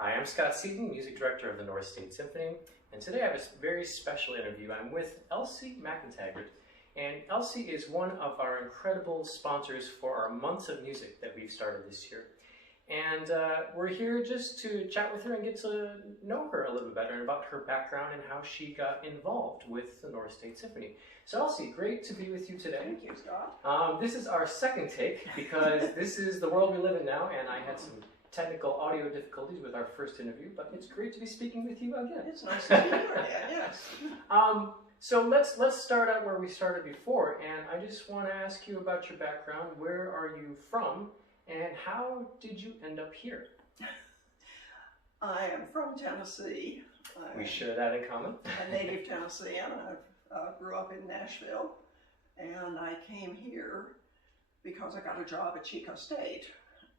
Hi, I'm Scott Seaton, Music Director of the North State Symphony, and today I have a very special interview. I'm with Ailsie McEnteggart, and Ailsie is one of our incredible sponsors for our months of music that we've started this year. And we're here just to chat with her and get to know her a little bit better and about her background and how she got involved with the North State Symphony. So Ailsie, great to be with you today. Thank you, Scott. This is our second take because this is the world we live in now, and I had some technical audio difficulties with our first interview, but it's great to be speaking with you again. It's nice to be here again, yes. So let's start out where we started before, and I just want to ask you about your background. Where are you from, and how did you end up here? I am from Tennessee. We share that in common. I'm a native Tennessean. I grew up in Nashville, and I came here because I got a job at Chico State,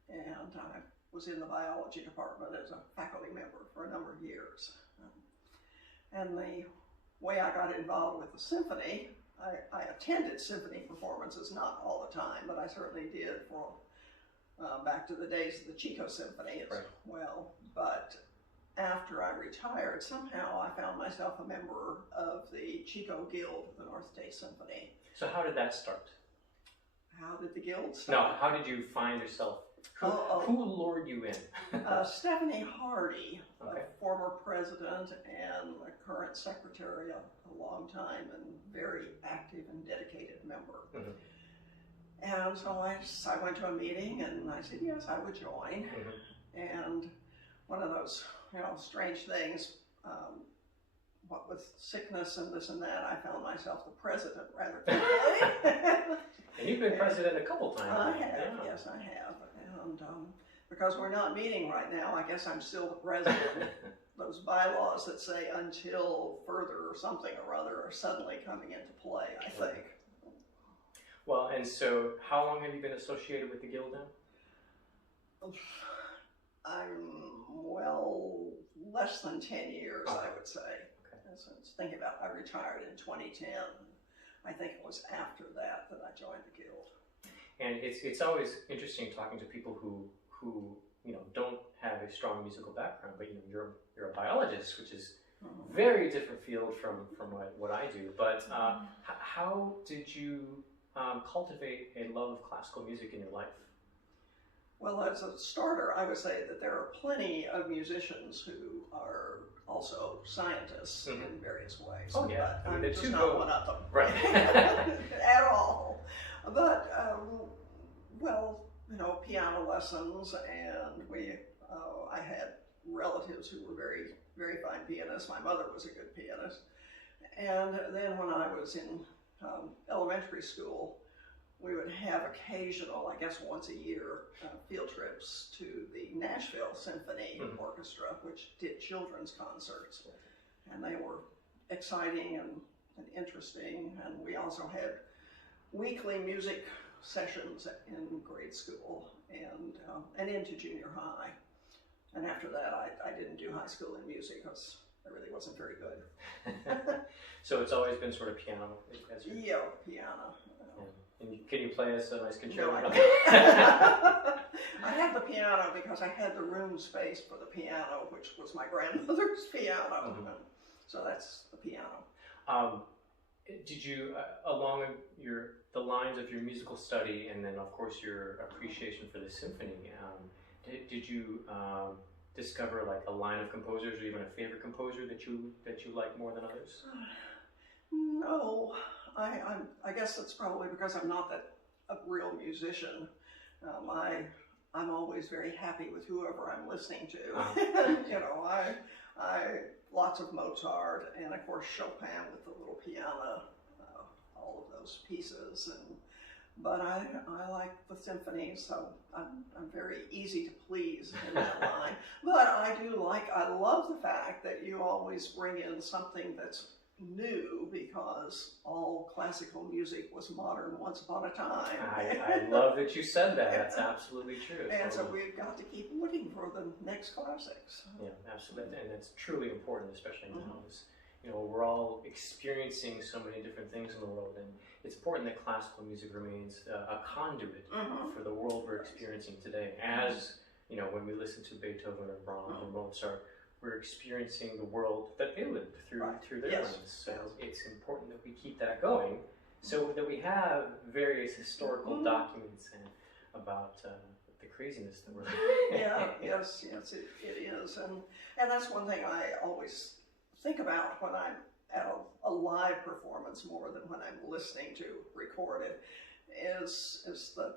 and I was in the biology department as a faculty member for a number of years. And the way I got involved with the symphony, I attended symphony performances, not all the time, but I certainly did for back to the days of the Chico Symphony as well. But after I retired, somehow I found myself a member of the Chico Guild of the North State Symphony. So how did that start? How did the Guild start? No, how did you find yourself? Who lured you in? Stephanie Hardy, okay. A former president and a current secretary, a long time and very active and dedicated member. Mm-hmm. And so I went to a meeting and I said, yes, I would join. Mm-hmm. And one of those, strange things, what with sickness and this and that, I found myself the president rather quickly. And you've been president a couple times. I have, yes, I have. And because we're not meeting right now, I guess I'm still the president. Those bylaws that say until further or something or other are suddenly coming into play, I think. Well, and so how long have you been associated with the Guild now? Less than 10 years, I would say. Okay. Since thinking about, I retired in 2010. I think it was after that I joined the Guild. And it's always interesting talking to people who don't have a strong musical background, but you're a biologist, which is a very different field from what I do. But how did you cultivate a love of classical music in your life? Well, as a starter, I would say that there are plenty of musicians who are also scientists in various ways. Oh yeah, but I'm just not one of them. Right. At all. But, piano lessons, and I had relatives who were very, very fine pianists. My mother was a good pianist. And then when I was in elementary school, we would have occasional, I guess once a year, field trips to the Nashville Symphony Orchestra, which did children's concerts. And they were exciting and interesting. And we also had weekly music sessions in grade school and into junior high. And after that, I didn't do high school in music because I really wasn't very good. So it's always been sort of piano? Yeah, piano. And can you play us a nice concerto? No, I don't. I had the piano because I had the room space for the piano, which was my grandmother's piano. So that's the piano. Did you, along the lines of your musical study, and then of course your appreciation for the symphony, did you discover like a line of composers or even a favorite composer that you like more than others? No, I guess that's probably because I'm not a real musician. I'm always very happy with whoever I'm listening to. Lots of Mozart, and of course Chopin with the little piano, all of those pieces. But I like the symphony, so I'm very easy to please in that line. But I love the fact that you always bring in something that's new, because all classical music was modern once upon a time. I love that you said that. That's absolutely true. And so we've got to keep looking for the next classics. Yeah, absolutely. And it's truly important, especially now. We're all experiencing so many different things in the world, and it's important that classical music remains a conduit for the world we're experiencing today, as you know, when we listen to Beethoven or Brahms or Mozart, we're experiencing the world that they lived through their lens. So it's important that we keep that going, so that we have various historical documents and about the craziness that we're living. Yes, it is, and that's one thing I always think about when I'm at a live performance more than when I'm listening to recorded, is the,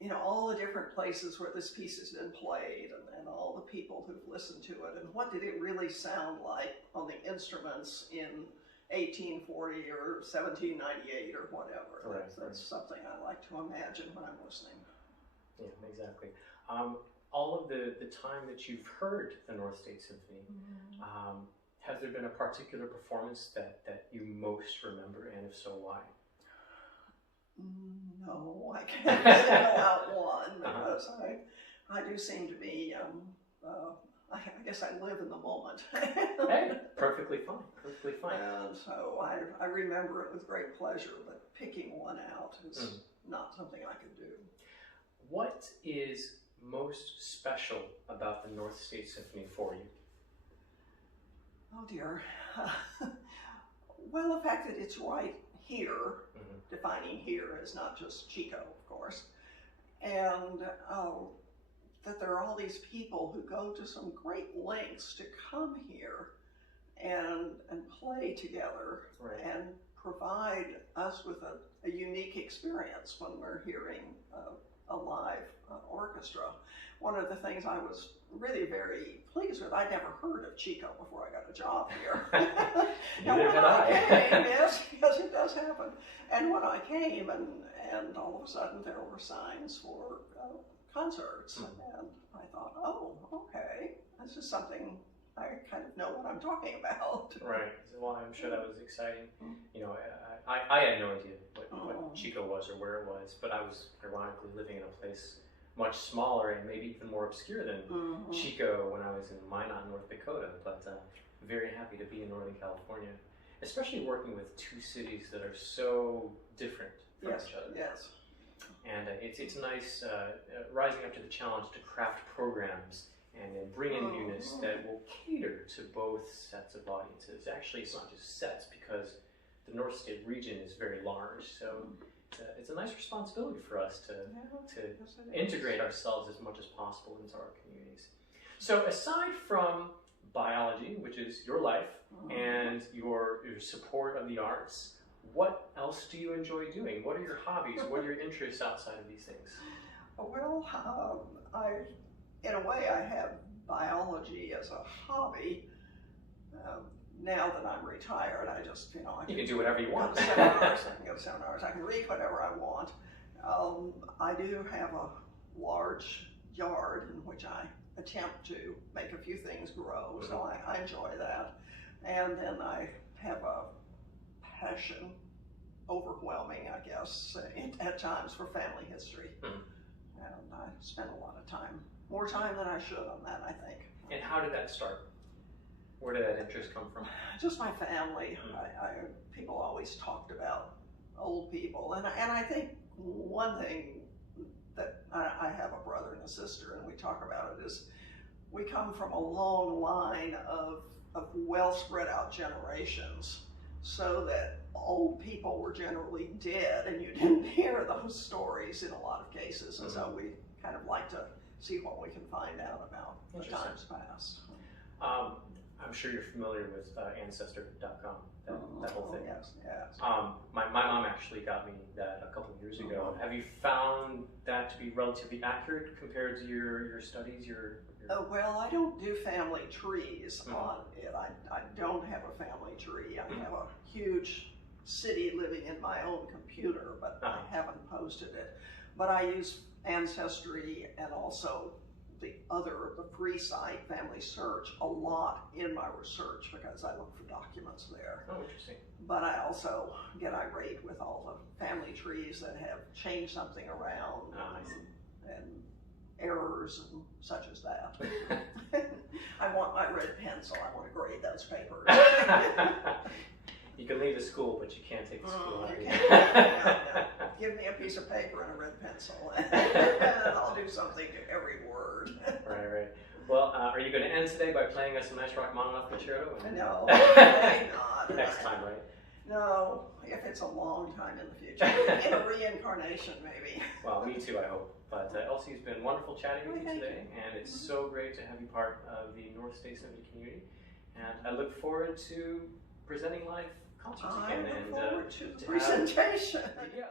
you know, all the different places where this piece has been played, and all the people who've listened to it, and what did it really sound like on the instruments in 1840 or 1798 or whatever. Right, that's something I like to imagine when I'm listening. Yeah, exactly. All of the time that you've heard the North State Symphony, has there been a particular performance that you most remember, and if so, why? No, I can't single out one, because I do seem to be, I guess I live in the moment. Hey, perfectly fine, perfectly fine. And so I remember it with great pleasure, but picking one out is not something I can do. What is most special about the North State Symphony for you? Oh dear. Well, the fact that it's right here, defining here as not just Chico, of course, and that there are all these people who go to some great lengths to come here and play together and provide us with a unique experience when we're hearing a live orchestra. One of the things I was really very pleased with, I'd never heard of Chico before I got a job here. Neither had I. Yes, it does happen. And when I came, and all of a sudden there were signs for concerts, and I thought, oh, okay, this is something I kind of know what I'm talking about. Right. Well, I'm sure that was exciting. You know, I had no idea what Chico was or where it was, but I was ironically living in a place much smaller and maybe even more obscure than Chico when I was in Minot, North Dakota, but very happy to be in Northern California, especially working with two cities that are so different from each other. Yes. And it's nice rising up to the challenge to craft programs and bring in newness that will cater to both sets of audiences. Actually, it's not just sets, because the North State region is very large, so it's a nice responsibility for us to integrate ourselves as much as possible into our communities. So aside from biology, which is your life, and your support of the arts, what else do you enjoy doing? What are your hobbies? What are your interests outside of these things? Well, in a way, I have biology as a hobby. Now that I'm retired, I just, you know, you can do whatever you want. I can go to seminars, I can read whatever I want. I do have a large yard in which I attempt to make a few things grow, so I enjoy that. And then I have a passion, overwhelming, I guess, at times, for family history. And I spend a lot of time, more time than I should on that, I think. And how did that start? Where did that interest come from? Just my family. People always talked about old people, and I think one thing that I have a brother and a sister, and we talk about it, is we come from a long line of well spread out generations, so that old people were generally dead, and you didn't hear those stories in a lot of cases, and so we kind of like to see what we can find out about the times past. I'm sure you're familiar with Ancestor.com, that whole thing. Yes. My mom actually got me that a couple of years ago. Have you found that to be relatively accurate compared to your studies? Well, I don't do family trees on it. I don't have a family tree. I have a huge city living in my own computer, but I haven't posted it. But I use Ancestry and also the free site, Family Search, a lot in my research, because I look for documents there. Oh, interesting. But I also get irate with all the family trees that have changed something around and errors and such as that. I want my red pencil. I want to grade those papers. You can leave the school, but you can't take the school. Give me a piece of paper and a red pencil, and I'll do something to every word. right. Well, are you going to end today by playing us a nice Rachmaninoff concerto? No, probably not. Next time, right? No, if it's a long time in the future. In a reincarnation, maybe. Well, me too, I hope. But Ailsie, it's been wonderful chatting with you today, and it's so great to have you part of the North State Symphony community. And I look forward to presenting live concerts again. I look forward to the have, presentation. Yeah.